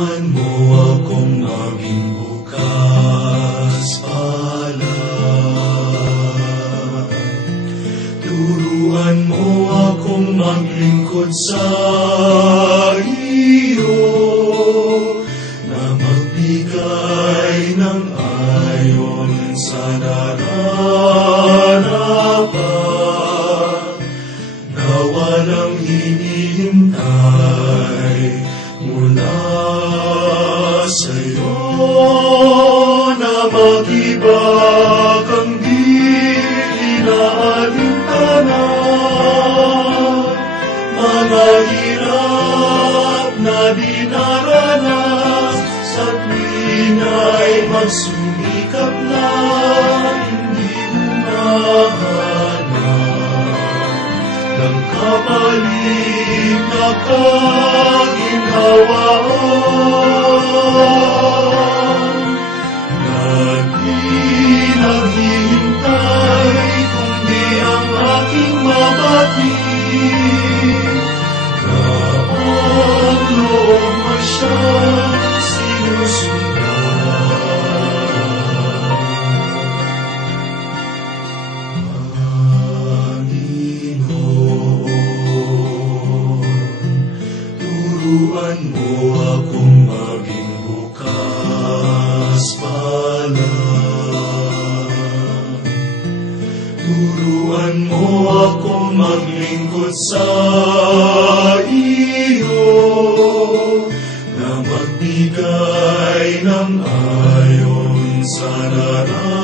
Turuan mo akong maging bukas palad. Turuan mo akong maglingkod sa iyo, na magbigay ng ayon sa naranapan, na walang hinihintay mula sa'yo, na mag-ibag ang di inaalintanan, mga hirap na dinaranas, sa tuwing ay magsumikap na hindi umahanap ng kapalit na kaginhawaan, na di naghihintay kundi ang aking mabatid, na ang loob mo siyang sinusundan. Panginoon, turuan mo akong maging bukas palad. Turuan mo akong maglingkod sa iyo, na magbigay ng ayon sa nararapat,